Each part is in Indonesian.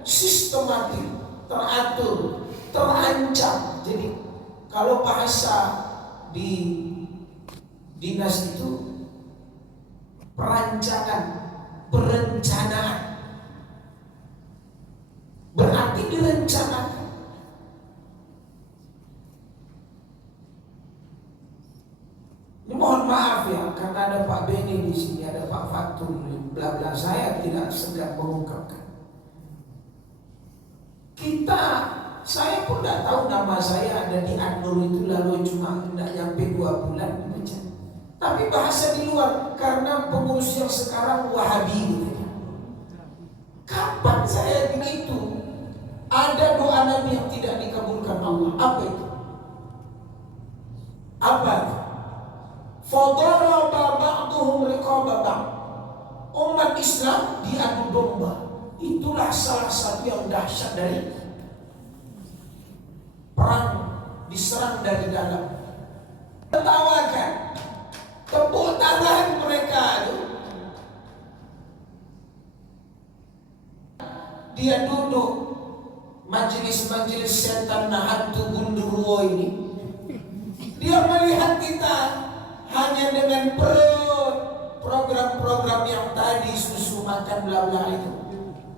Sistematik, teratur, terancam. Jadi kalau bahasa di dinas itu perancangan, perencanaan, berarti direncanakan. Ini mohon maaf ya, karena ada Pak Beni di sini, ada Pak Fatul, bla bla. Saya tidak segan mengungkapkan. Saya pun tidak tahu nama saya ada di An-Nur itu, lalu cuma tidak nyampe 2 bulan dibaca. Tapi bahasa di luar, karena pengurus yang sekarang Wahabi gitu. Kapan saya begitu? Ada doa Nabi yang tidak dikabulkan Allah. Apa itu? Apa itu? Fadaraba ba'duhum riqaba ba'd. Umat Islam diadu domba. Itulah salah satu yang dahsyat dari perang, diserang dari dalam. Tertawakan, tepuk tangan mereka itu. Dia duduk majelis-majelis setan hantu gundurwo ini. Dia melihat kita hanya dengan perut, program-program yang tadi, susu makan bla bla itu.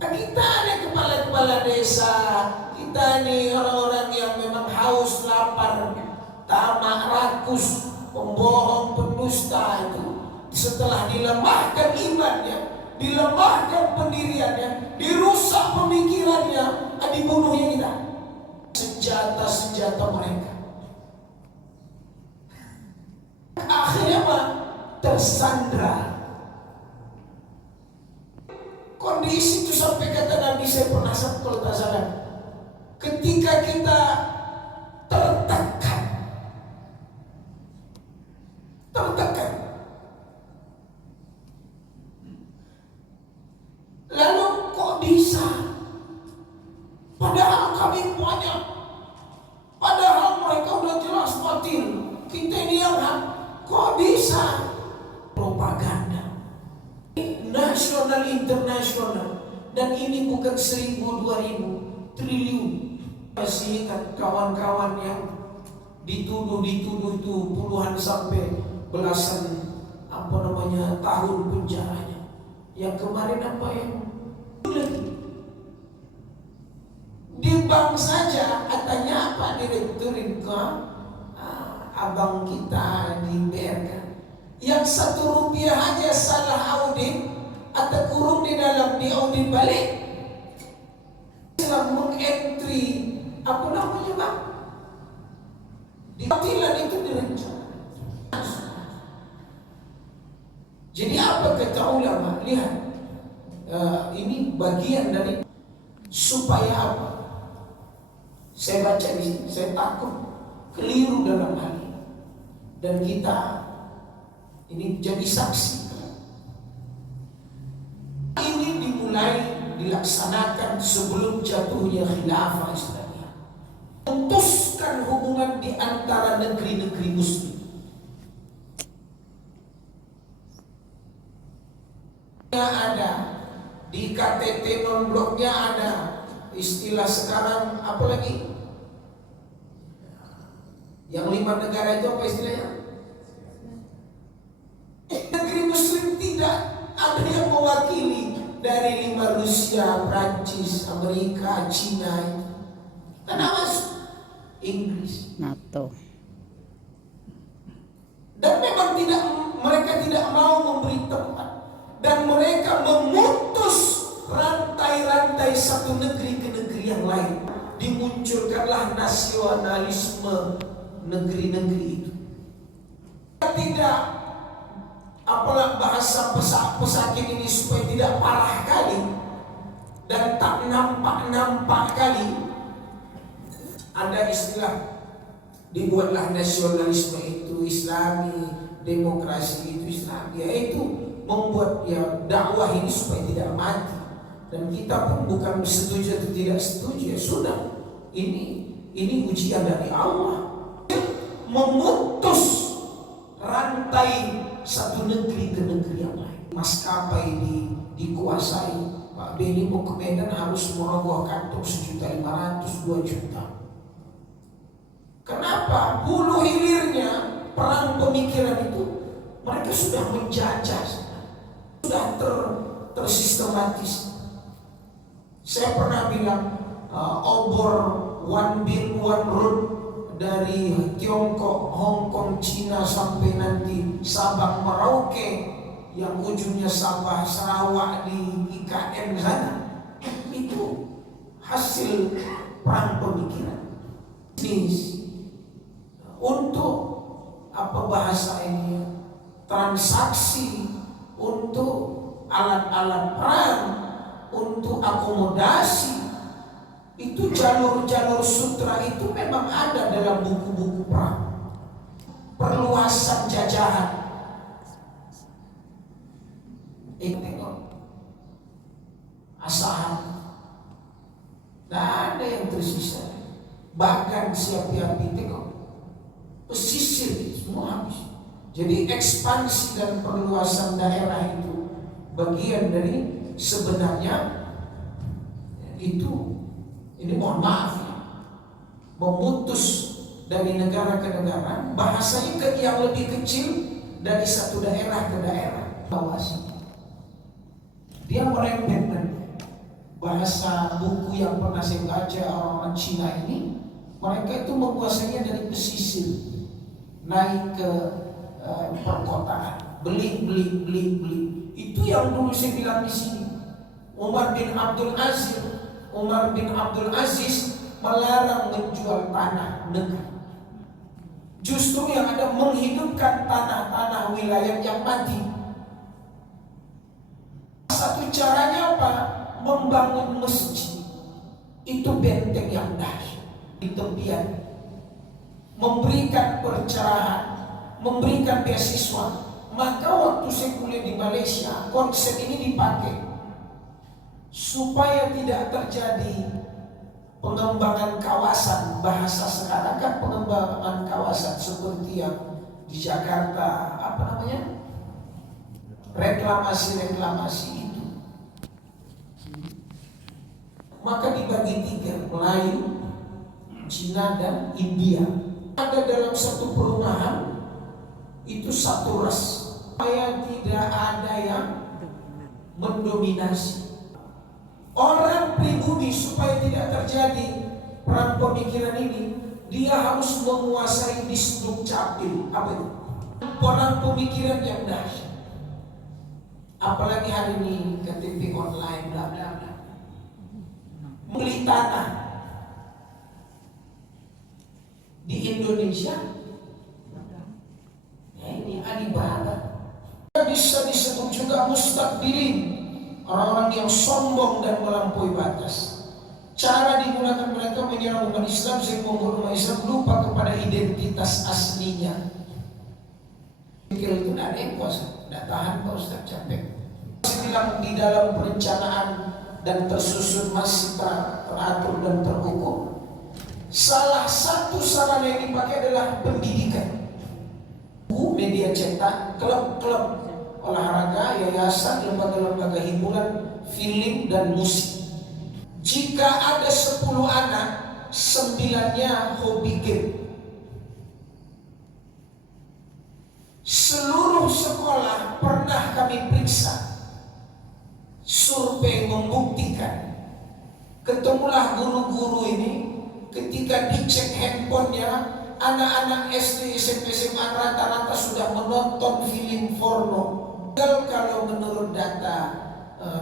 Nah, kita ini kepala-kepala desa, kita ini orang-orang yang memang haus, lapar, tamak, rakus, pembohong, pendusta itu. Setelah dilemahkan imannya, dilemahkan pendiriannya, dirusak pemikirannya, dibunuhnya kita. Senjata-senjata mereka. Akhirnya apa? Tersandra. Kondisi itu sampai kata Nabi, saya pernah kalau tak salah, ketika kita tertekan, lalu kok bisa? Padahal kami banyak, padahal mereka udah jelas batil, kita ini yang hak. Kok bisa? Propaganda nasional internasional, dan ini bukan 1.000, 2.000 triliun. Masih ingat kawan-kawan yang dituduh itu puluhan sampai belasan tahun penjaranya. Yang kemarin apa yang di bank saja katanya apa, direkturin ke abang kita di BRK, yang 1 rupiah aja salah audit atau kurung di dalam, di audit balik, Islam mengentry apa namanya bang, dibatilan itu direncanakan. Jadi apa kata ulama? Lihat, ini bagian dari supaya apa? Saya baca di sini, saya takut keliru dalam hal ini, dan kita ini jadi saksi. Ini dimulai dilaksanakan sebelum jatuhnya khilafah Islamiyah. Memutuskan hubungan di antara negeri-negeri Muslim. Ada di KTT non-bloknya, ada istilah sekarang apa lagi? Yang 5 negara itu apa istilahnya? Negeri Muslim tidak ada yang mewakili dari 5, Rusia, Prancis, Amerika, Cina. Kenapa? Inggris, NATO. Dan memang mereka tidak mau memberi tempat, dan mereka memutus rantai-rantai satu negeri ke negeri yang lain. Dimunculkanlah nasionalisme negeri-negeri itu. Tidak, apalah bahasa pesakit ini supaya tidak parah kali dan tak nampak kali, ada istilah, dibuatlah nasionalisme itu Islami, demokrasi itu Islami, yaitu membuat dakwah ini supaya tidak mati. Dan kita pun bukan setuju atau tidak setuju, ya sudah. Ini ujian dari Allah. Memutus rantai satu negeri ke negeri yang lain. Maskapai dikuasai. Pak Beni mau ke Medan harus merogoh kantong 1.500.000, 2 juta. Kenapa? Hulu hilirnya perang pemikiran itu mereka sudah menjajah, sudah tersistematis. Saya pernah bilang obor One Belt One Road dari Tiongkok, Hong Kong, Cina sampai nanti Sabang Merauke, yang ujungnya Sabah Sarawak di IKN sana, itu hasil perang pemikiran. Bisnis untuk apa bahasa ini, transaksi, untuk alat-alat perang, untuk akomodasi. Itu jalur-jalur sutra itu memang ada dalam buku-buku perang. Perluasan jajahan. Tengok Asahan, tidak ada yang tersisa. Bahkan Siapi-api, tengok pesisir semua habis. Jadi ekspansi dan perluasan daerah itu bagian dari sebenarnya itu, ini mohon maaf ya, memutus dari negara ke negara, bahasanya ke yang lebih kecil dari satu daerah ke daerah. Bawasi. Dia meremehkan bahasa buku yang pernah saya baca orang-orang Cina ini. Mereka itu menguasainya dari pesisir naik ke perkotaan, beli. Itu yang dulu saya bilang di sini. Umar bin Abdul Aziz melarang menjual tanah negeri. Justru yang ada menghidupkan tanah-tanah wilayah yang mati. Satu caranya apa? Membangun masjid. Itu benteng yang dahsyat di tepian. Memberikan pencerahan, memberikan beasiswa. Maka waktu saya kuliah di Malaysia, konsep ini dipakai supaya tidak terjadi pengembangan kawasan. Bahasa sekarang kan pengembangan kawasan seperti yang di Jakarta, apa namanya? Reklamasi itu. Maka dibagi 3, Melayu, Cina dan India. Ada dalam satu perumahan itu satu ras, supaya tidak ada yang mendominasi. Orang pribumi supaya tidak terjadi perang pemikiran ini, dia harus menguasai distrik capil. Apa itu? Perang pemikiran yang dahsyat. Apalagi hari ini KTP online, bla bla bla. Beli tanah di Indonesia, ya ini Alibaba. Bisa disebut juga mustakbirin, orang-orang yang sombong dan melampaui batas. Cara digunakan mereka menyerang umat Islam sehingga membuat umat Islam lupa kepada identitas aslinya. Pikir itu tidak ada yang kuasa, tidak tahan Pak Ustaz, capek. Saya bilang di dalam perencanaan dan tersusun masih teratur dan terukur. Salah satu sarana yang dipakai adalah pendidikan. Media cetak, klub-klub olahraga, yayasan, lembaga-lembaga hiburan, film dan musik. Jika ada 10 anak, 9-nya hobi game. Seluruh sekolah pernah kami periksa. Survei membuktikan, ketemulah guru-guru ini ketika dicek handphonenya, anak-anak SD, SMP, SMA rata-rata sudah menonton film porno. Kalau menurut data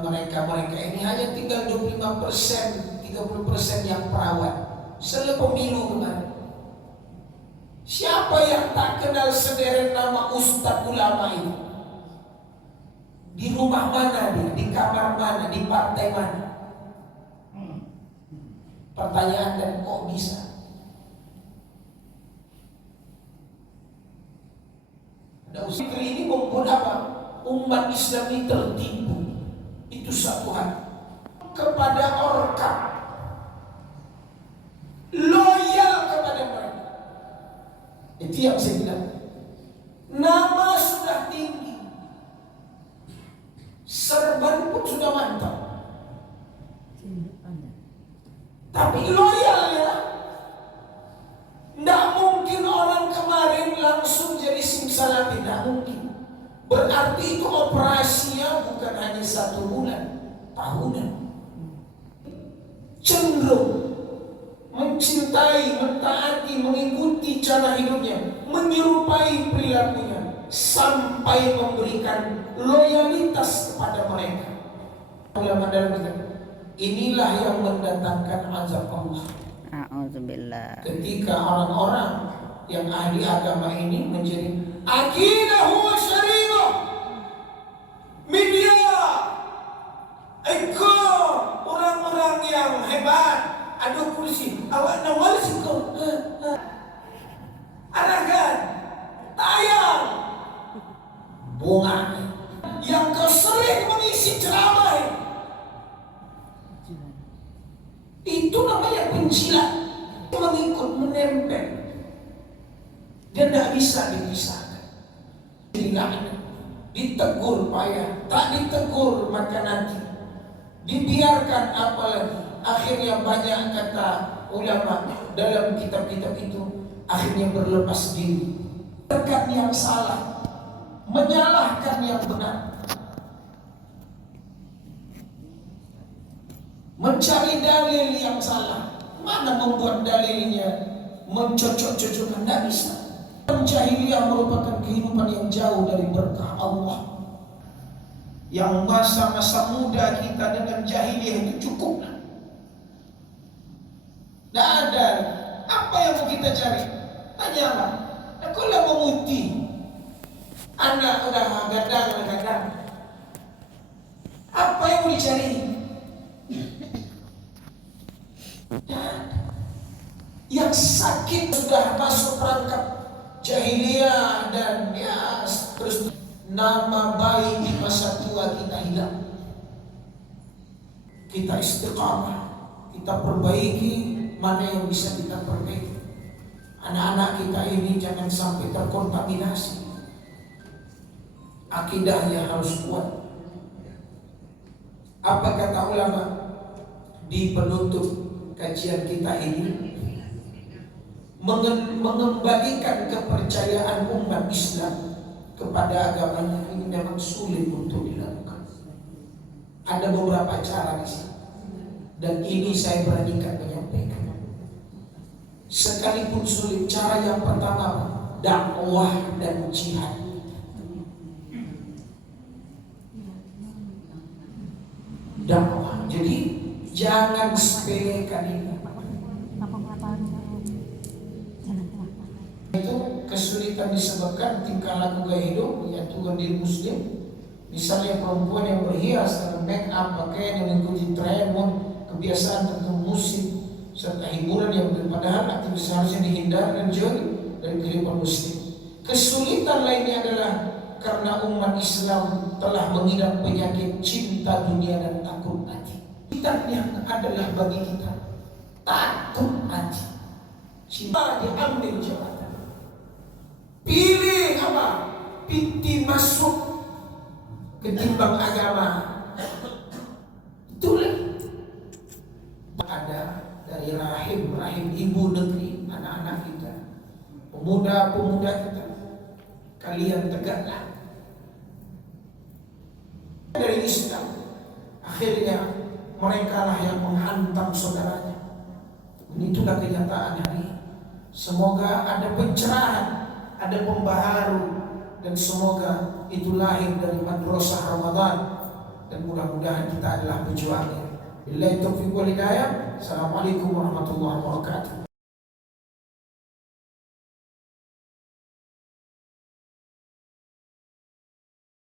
mereka ini hanya tinggal 25%, 30% yang perawat. Setelah pemilu kemarin, siapa yang tak kenal sederet nama Ustadz ulama ini? Di rumah mana dia? Di kamar mana? Di partai mana? Pertanyaan, dan kok bisa? Ada usaha ini membuat apa? Umat Islam ini tertipu. Itu satu hal. kepada orka, loyal kepada mereka. Itu yang saya bilang. Nama sudah tinggi, serban pun sudah mantap, tapi loyal ya. Tidak mungkin orang kemarin langsung jadi simsalabim, tidak mungkin. Berarti itu operasinya bukan hanya 1 bulan, tahunan. Cenderung mencintai, mentaati, mengikuti cara hidupnya, menyerupai perilakunya, sampai memberikan loyalitas kepada mereka. Ulama dalam kitab, inilah yang mendatangkan azab Allah. A'udzubillah. Ketika orang-orang yang ahli agama ini menjadi akidahu wa syaribah media, orang-orang yang hebat, ada kursi, awak nawal sikau, arahkan, tayang, bunga, yang kau sering mengisi ceramah, itu namanya penjilat, mengikut, menempel, dia tidak bisa dipisahkan. Ditegur payah, tak ditegur maka nanti dibiarkan apalagi. Akhirnya banyak kata ulama dalam kitab-kitab itu, akhirnya berlepas diri, dekat yang salah, menyalahkan yang benar, mencari dalil yang salah. Mana membuat dalilnya mencocok-cocokkan, tidak bisa. Jahiliyah merupakan kehidupan yang jauh dari berkah Allah. Yang masa-masa muda kita dengan jahiliyah itu cukup. Tidak ada. Apa yang mau kita cari? Tanyalah. Aku lah memutih. Anak udah gadang. Apa yang mau dicari? Yang sakit sudah masuk perangkap jahiliyah dan ya terus nama baik di masa tua kita hilang. Kita istiqamah, kita perbaiki mana yang bisa kita perbaiki. Anak-anak kita ini jangan sampai terkontaminasi. Akidahnya harus kuat. Apa kata ulama di penutup kajian kita ini? Mengembalikan kepercayaan umat Islam kepada agamanya ini memang sulit untuk dilakukan. Ada beberapa cara di sini, dan ini saya beranikan menyampaikan. Sekalipun sulit, cara yang pertama dakwah dan jihad. Dakwah. Jadi jangan sepelekan ini. Itu kesulitan disebabkan tingkah laku gaya hidup yang Tuhan diri muslim. Misalnya perempuan yang berhias dengan make up, pakaian yang mengikuti tren, kebiasaan tentang musik serta hiburan yang padahal aktivitas seharusnya dihindari dan jauh dari kehidupan muslim. Kesulitan lainnya adalah karena umat Islam telah mengidap penyakit cinta dunia dan takut mati. Kitabnya adalah bagi kita takut mati. Cinta diambil jabatan. Pilih apa? Pintu masuk ketimbang agama. Itulah ada dari rahim ibu negeri anak-anak kita, pemuda-pemuda kita. Kalian tegaklah dari Islam. Akhirnya mereka lah yang menghantam saudaranya. Itulah kenyataan hari. Semoga ada pencerahan, ada pembaharu, dan semoga itu lahir dari madrasah Ramadan, dan mudah-mudahan kita adalah pejuangnya. Billahi taufiq wal hidayah. Assalamualaikum warahmatullahi wabarakatuh.